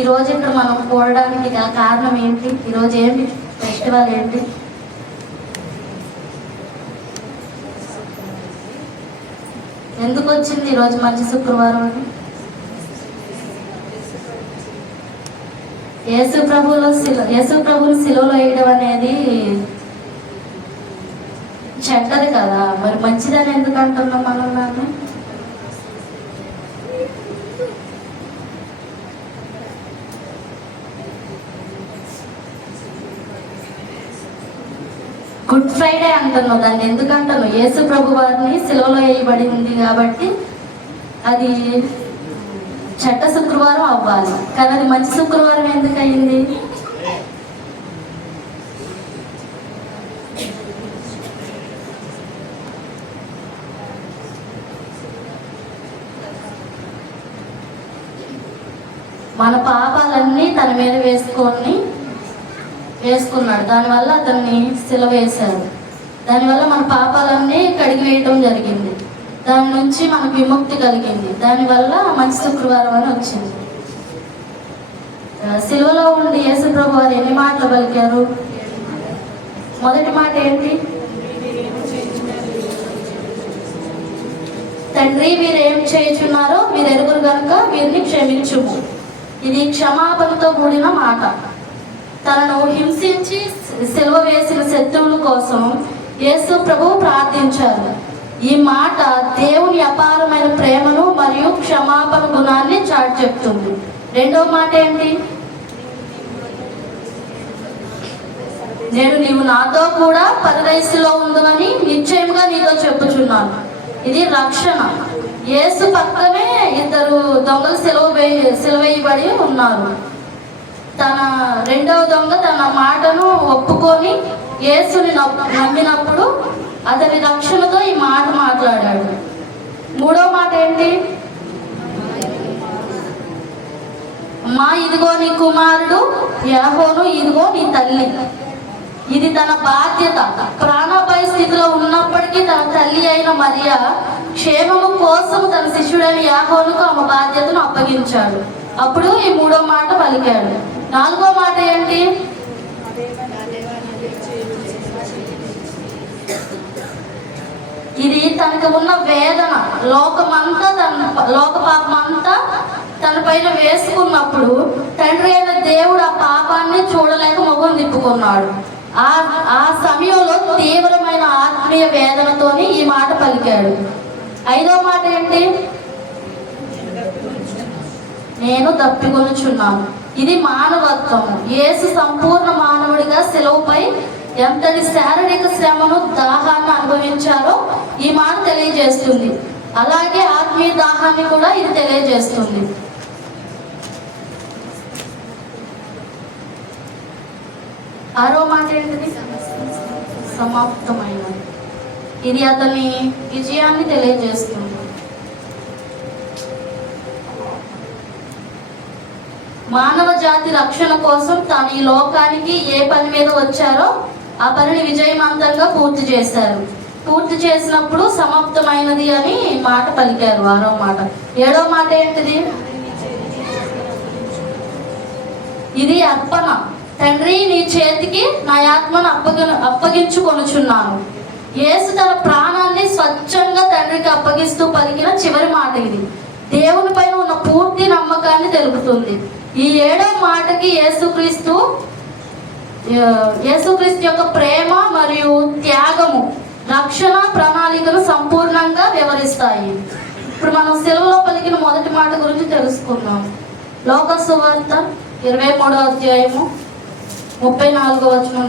ఈరోజు ఇక్కడ మనం కూడడానికి కారణం ఏంటి? ఈరోజు ఏంటి ఫెస్టివల్ ఏంటి? ఎందుకు వచ్చింది ఈరోజు మంచి శుక్రవారం అని? యేసు ప్రభువుని శిలువలో వేయడం అనేది చెడ్డది కదా, మరి మంచిదని ఎందుకు అంటున్నాం మనం? నాకు గుడ్ ఫ్రైడే అంటున్నావు, దాన్ని ఎందుకు అంటున్నావు? యేసు ప్రభు వారిని సిలువలో వేయబడింది కాబట్టి అది చెడ్డ శుక్రవారం అవ్వాలి, కానీ అది మంచి శుక్రవారం ఎందుకు అయింది? మన పాపాలన్నీ తన మీద వేసుకున్నాడు, దానివల్ల అతన్ని సిలువ వేశారు. దానివల్ల మన పాపాలన్నీ కడిగి వేయటం జరిగింది, దాని నుంచి మనకు విముక్తి కలిగింది. దానివల్ల మంచి శుక్రవారం అని వచ్చింది. సిలువలో ఉండి యేసు ప్రభు వారు ఎన్ని మాటలు పలికారు? మొదటి మాట ఏంటి? తండ్రి, మీరు ఏం చేయుచున్నారో మీరు ఎరుగురు కనుక వీరిని క్షమించుము. ఇది క్షమాపణతో కూడిన మాట. తనను హింసించి సిలువ వేసిన శత్రువుల కోసం యేసు ప్రభువు ప్రార్థించారు. ఈ మాట దేవుని అపారమైన ప్రేమను మరియు క్షమాపణ గుణాన్ని చాటి చెప్తుంది. రెండవ మాట ఏంటి? నేను నీవు నాతో కూడా పరదేశంలో ఉందని నిశ్చయంగా నీతో చెప్పుచున్నాను. ఇది రక్షణ. యేసు పక్కనే ఇద్దరు దొంగలు సిలువేయబడి ఉన్నారు. తన రెండవ దొంగ తన మాటను ఒప్పుకొని యేసుని నమ్మినప్పుడు అతని రక్షణతో ఈ మాట మాట్లాడాడు. మూడో మాట ఏంటి? అమ్మా, ఇదిగో నీ కుమారుడు యాకోబు, ఇదిగో నీ తల్లి. ఇది తన బాధ్యత. ప్రాణాపాయ స్థితిలో ఉన్నప్పటికీ తన తల్లి అయిన మరియా క్షేమము కోసం తన శిష్యుడైన యాకోబుకు ఆమె బాధ్యతను అప్పగించాడు. అప్పుడు ఈ మూడో మాట పలికాడు. నాలుగో మాట ఏంటి? ఇది తనకు ఉన్న వేదన, లోక పాపమంతా తన పైన వేసుకున్నప్పుడు తండ్రి అయిన దేవుడు ఆ పాపాన్ని చూడలేక మొహం తిప్పుకున్నాడు. ఆ సమయంలో తీవ్రమైన ఆత్మీయ వేదనతోని ఈ మాట పలికాడు. ఐదో మాట ఏంటి? నేను తప్పికొనుచున్నాను. ఇది మానవత్వం. యేసు సంపూర్ణ మానవుడిగా సిలువపై ఎంతటి శారీరక శ్రమను, దాహాన్ని అనుభవించారో ఈ మాట తెలియజేస్తుంది. అలాగే ఆత్మీయ దాహాన్ని కూడా ఇది తెలియజేస్తుంది. ఆరో మాట ఏంటిది? సమాప్తమైనది. ఇది అతని విజయాన్ని తెలియజేస్తుంది. మానవ జాతి రక్షణ కోసం తాను ఈ లోకానికి ఏ పని మీద వచ్చారో ఆ పనిని విజయవంతంగా పూర్తి చేశారు. పూర్తి చేసినప్పుడు సమాప్తమైనది అని మాట పలికారు. ఆరో మాట. ఏడో మాట ఏంటిది? ఇది అర్పణ. తండ్రి, నీ చేతికి నా ఆత్మను అప్పగించుకొనుచున్నాను. యేసు తన ప్రాణాన్ని స్వచ్ఛంగా తండ్రికి అప్పగిస్తూ పలికిన చివరి మాట ఇది. దేవుని పైన ఉన్న పూర్తి నమ్మకాన్ని తెలుపుతుంది. ఈ ఏడో మాటకి యేసుక్రీస్తు యొక్క ప్రేమ మరియు త్యాగము రక్షణ ప్రణాళికను సంపూర్ణంగా వివరిస్తాయి. ఇప్పుడు మనం సిలువలో పలికిన మొదటి మాట గురించి తెలుసుకుందాం. లోక సువార్త 23వ అధ్యాయము 34వ వచనం.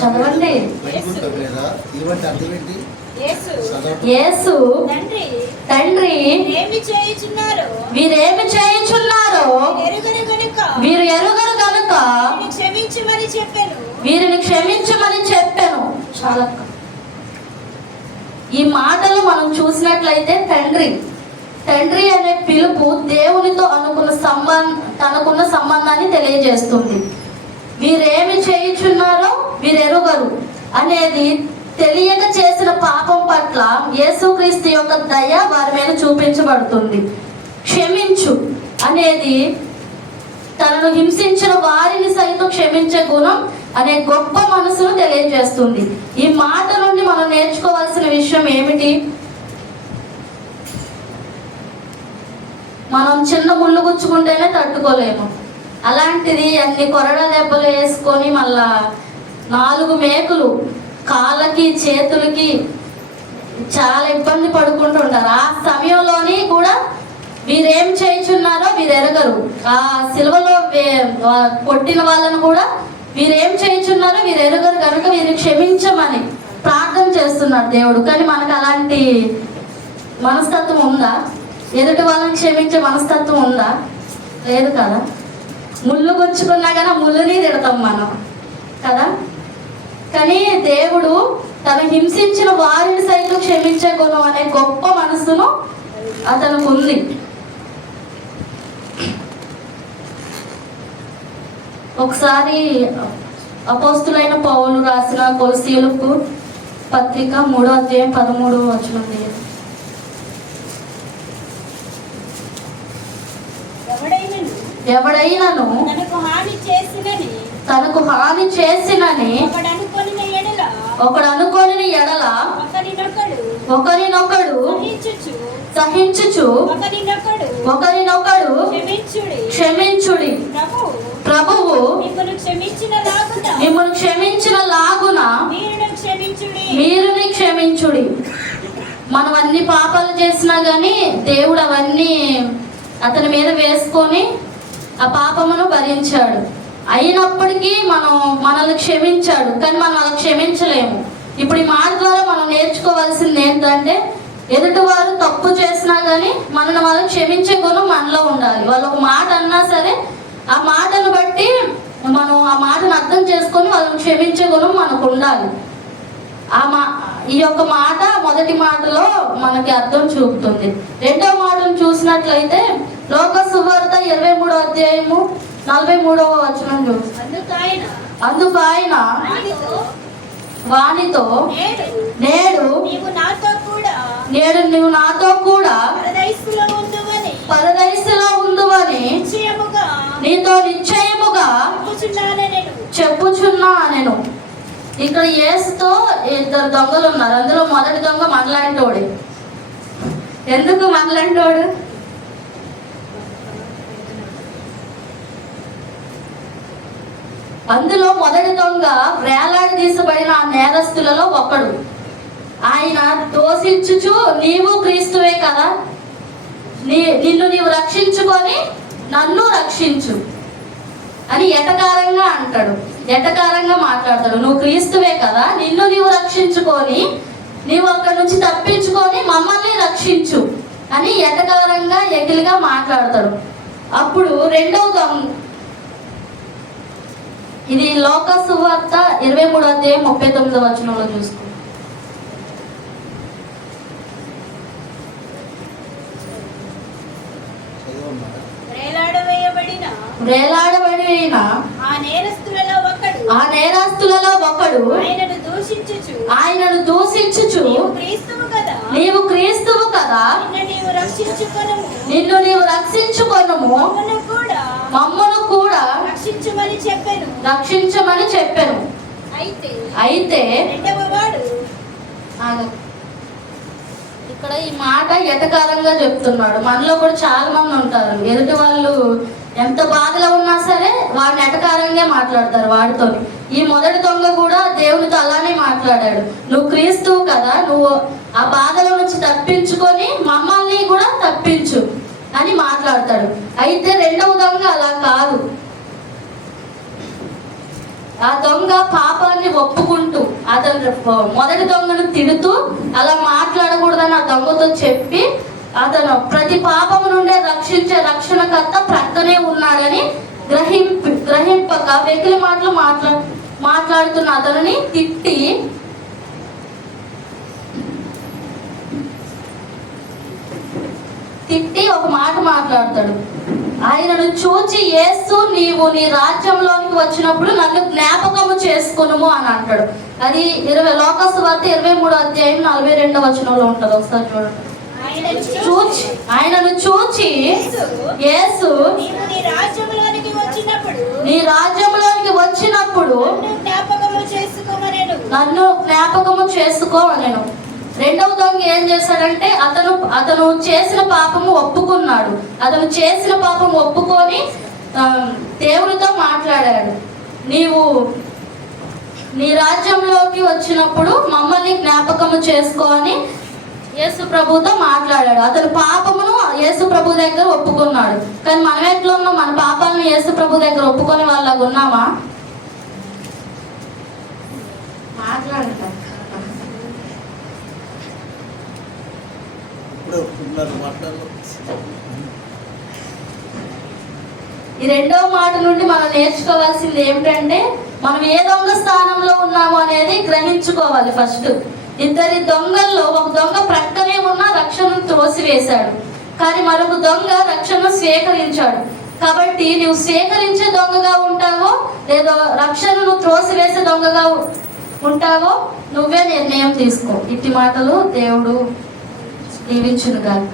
చదవండి. యేసు తండ్రి వీరేమి చేయుచున్నారో వీరు ఎరుగరు గనుక వీరిని క్షమించమని చెప్పాను. చాలా ఈ మాటలు మనం చూసినట్లయితే తండ్రి అనే పిలుపు దేవునితో తనకున్న సంబంధాన్ని తెలియజేస్తుంది. వీరేమి చేయుచున్నారో వీరెరుగరు అనేది తెలియక చేసిన పాపం పట్ల యేసుక్రీస్తు యొక్క దయ వారి మీద చూపించబడుతుంది. క్షమించు అనేది తనను హింసించిన వారిని సైతం క్షమించే గుణం అనే గొప్ప మనసును తెలియజేస్తుంది. ఈ మాట నుండి మనం నేర్చుకోవాల్సిన విషయం ఏమిటి? మనం చిన్న ముళ్ళు గుచ్చుకుంటేనే తట్టుకోలేము. అలాంటిది అన్ని కొరడ దెబ్బలు వేసుకొని మళ్ళా 4 మేకులు కాళ్ళకి చేతులకి చాలా ఇబ్బంది పడుకుంటుంటారు. ఆ సమయంలోని కూడా వీరేం చేయుచున్నారో వీరెరగరు. ఆ సిలువలో కొట్టిన వాళ్ళను కూడా వీరేం చేయుచున్నారో వీరెరగరు కనుక వీరిని క్షమించమని ప్రార్థన చేస్తున్నాడు దేవుడు. కానీ మనకు అలాంటి మనస్తత్వం ఉందా? ఎదుటి వాళ్ళని క్షమించే మనస్తత్వం ఉందా? లేదు కదా. ముళ్ళు గుచ్చుకున్నా కానీ ముళ్ళుని తిడతాం మనం కదా. కానీ దేవుడు తను హింసించిన వారిని సైతం క్షమించే గుణం అనే గొప్ప మనసును అతనికి ఉంది. ఒకసారి అపోస్తులైన పౌలు రాసిన కొలస్సీయులకు పత్రిక 3వ అధ్యాయం 13వ వచనం. ఎవడైనను తనకు హాని చేసినని ఒకడు అనుకోని ఎడల ఒకరినొకడు సహించుచు ఒకరినొకడు క్షమించుడి. ప్రభువు మిమ్మల్ని క్షమించిన లాగున మీరుని క్షమించుడి. మనం అన్ని పాపాలు చేసినా గానీ దేవుడు అవన్నీ అతని మీద వేసుకొని ఆ పాపమును భరించాడు. అయినప్పటికీ మనల్ని క్షమించాడు. కానీ మనం అలా క్షమించలేము. ఇప్పుడు ఈ మాట ద్వారా మనం నేర్చుకోవాల్సింది ఏంటంటే, ఎదుటివారు తప్పు చేసినా కానీ మనల్ని వాళ్ళు క్షమించే గుణం మనలో ఉండాలి. వాళ్ళు ఒక మాట అన్నా సరే ఆ మాటను బట్టి మనం ఆ మాటను అర్థం చేసుకొని వాళ్ళని క్షమించే గుణం మనకు ఉండాలి. ఈ యొక్క మాట మొదటి మాటలో మనకి అర్థం చూపుతుంది. రెండవ మాటను చూసినట్లయితే లోక సువార్త 23వ అధ్యాయము 43వ వచనం చూస్తుంది. అందుకు ఆయన వానితో నేడు నీవు నాతో కూడా పరదైసులో ఉందువని నీతో నిశ్చయముగా చెప్పుచున్నా నేను. ఇక్కడ యేసుతో 2 దొంగలు ఉన్నారు. అందులో మొదటి దొంగ మనలాంటోడు. ఎందుకు మనలాంటోడు? అందులో మొదటి దొంగ వేలాడదీసబడిన ఆ నేరస్తులలో ఒకడు. ఆయన దోషించుచు నీవు క్రీస్తువే కదా, నిన్ను నీవు రక్షించుకొని నన్ను రక్షించు అని ఎటకారంగా అంటాడు. ఎటకారంగా మాట్లాడతాడు. నువ్వు క్రీస్తువే కదా, నిన్ను నీవు రక్షించుకొని నీవు అక్కడి నుంచి తప్పించుకొని మమ్మల్ని రక్షించు అని ఎటకారంగా ఎగిలిగా మాట్లాడతాడు. అప్పుడు రెండవ దొంగ, ఇది లోక సువార్త 23వ అధ్యాయం 39వ వచనంలో చూసుకో. వేలాడబడిన ఆ నేరస్తులలో ఒకడు ఆయనను దూషించుచు నీవు క్రీస్తువు కదా, నిన్ను నీవు రక్షించుకొనుము, మమ్మను కూడా రక్షించమని చెప్పాను. అయితే ఇక్కడ ఈ మాట ఎటకారంగా చెప్తున్నాడు. మనలో కూడా చాలా మంది ఉంటారు, ఎదుటి వాళ్ళు ఎంత బాధలో ఉన్నా సరే వాడిని ఎటకారంగా మాట్లాడతారు వాడితో. ఈ మొదటి దొంగ కూడా దేవునితో అలానే మాట్లాడాడు. నువ్వు క్రీస్తువు కదా, నువ్వు ఆ బాధల నుంచి తప్పించుకొని మమ్మల్ని కూడా తప్పించు అని మాట్లాడతాడు. అయితే రెండవ దొంగ అలా కాదు. ఆ దొంగ పాపాన్ని ఒప్పుకుంటూ అతను మొదటి దొంగను తిడుతూ అలా మాట్లాడకూడదని ఆ దొంగతో చెప్పి అతను ప్రతి పాపము నుండే రక్షించే రక్షణకర్త ప్రక్కనే ఉన్నాడని గ్రహింపక వెకిలి మాటలు మాట్లాడుతున్న అతనిని తిట్టి తిట్టి ఒక మాట మాట్లాడతాడు. ఆయనను చూచి యేసు నీవు నీ రాజ్యంలోనికి వచ్చినప్పుడు నన్ను జ్ఞాపకము చేసుకునుము అని అంటాడు. అది లోకాసు వార్త 23:42 ఉంటుంది. ఒకసారి చూడండి. ఆయనను చూచి యేసు నీ రాజ్యంలోనికి వచ్చినప్పుడు నన్ను జ్ఞాపకము చేసుకో అనెను. రెండవ దొంగ ఏం చేశాడంటే అతను చేసిన పాపము ఒప్పుకున్నాడు. అతను చేసిన పాపం ఒప్పుకొని దేవునితో మాట్లాడాడు. నీవు నీ రాజ్యంలోకి వచ్చినప్పుడు మమ్మల్ని జ్ఞాపకము చేసుకో అని యేసు ప్రభుతో మాట్లాడాడు. అతను పాపమును యేసు ప్రభు దగ్గర ఒప్పుకున్నాడు. కానీ మనం ఎట్లా ఉన్నాం? మన పాపాలను యేసు ప్రభు దగ్గర ఒప్పుకొని వాళ్ళగా ఉన్నామా? మాట్లాడతాం. ఈ రెండవ మాట నుండి మనం నేర్చుకోవాల్సింది ఏమిటంటే, మనం ఏ దొంగ స్థానంలో ఉన్నాము అనేది గ్రహించుకోవాలి. ఫస్ట్ ఇద్దరి దొంగల్లో ఒక దొంగ ప్రక్కనే ఉన్న రక్షణను త్రోసివేశాడు, కానీ మరొక దొంగ రక్షణను స్వీకరించాడు. కాబట్టి నువ్వు స్వీకరించే దొంగగా ఉంటావో లేదో రక్షణను త్రోసివేసే దొంగగా ఉంటావో నువ్వే నిర్ణయం తీసుకో. ఇట్టి మాటలు దేవుడు దీవించును గాక.